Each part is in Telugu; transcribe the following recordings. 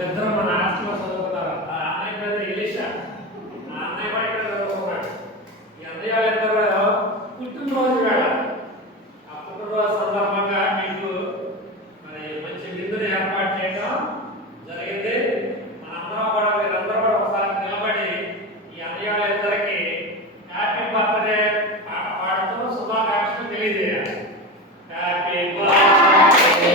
వీళ్ళిద్దరూ మన హాస్టల్లో చదువుకున్నారు. ఆ అన్నయ్య పేరు ఎలీషా, ఆ అన్నయ్య కూడా ఇక్కడ చదువుకున్నాడు. ఈ అన్నయ్య వాళ్ళిద్దరూ పుట్టినరోజు వేళ, ఆ పుట్టినరోజు సందర్భంగా మీకు మరి మంచి విందుని ఏర్పాటు చేయడం జరిగింది. మనందరం కూడా మీరందరూ కూడా ఒకసారి నిలబడి ఈ అన్నయ్య వాళ్ళిద్దరికి హ్యాపీ బర్త్డే పాట పాడుతూ శుభాకాంక్షలు తెలియజేయాలి. హ్యాపీ బర్త్డే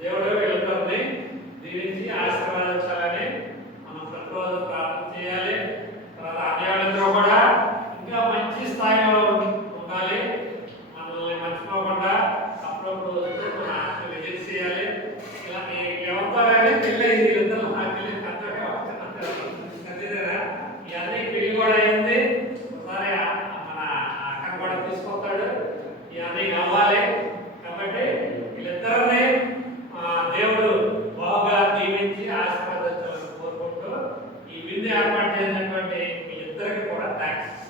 దేవుడు వీళ్ళందరినీ దీవించి ఆశీర్వదించాలని మనం ప్రతిరోజు ప్రార్థన చేయాలి. తర్వాత అన్యాయులందరూ కూడా ఇంకా మంచి స్థాయిలో ఉండాలి. మనల్ని మర్చిపోకుండా అప్పుడప్పుడు మన హాస్టల్ విజిట్ చేయాలి. ఇలా ఎవరితో కానీ పెళ్ళి వీళ్ళిద్దరు పెళ్ళి ఖచ్చితంగా ఈ అన్నయ్య పెళ్లి కూడా అయింది. ఒకసారి మన అక్కను కూడా తీసుకొస్తాడు. ఈ అన్నయ్య అవ్వాలి కాబట్టి వీళ్ళిద్దరిని దేవుడు బాగా దీవించి ఆశీర్వదించాలని కోరుకుంటూ ఈ విందు ఏర్పాటు చేసినటువంటి మీ ఇద్దరికి కూడా థ్యాంక్స్.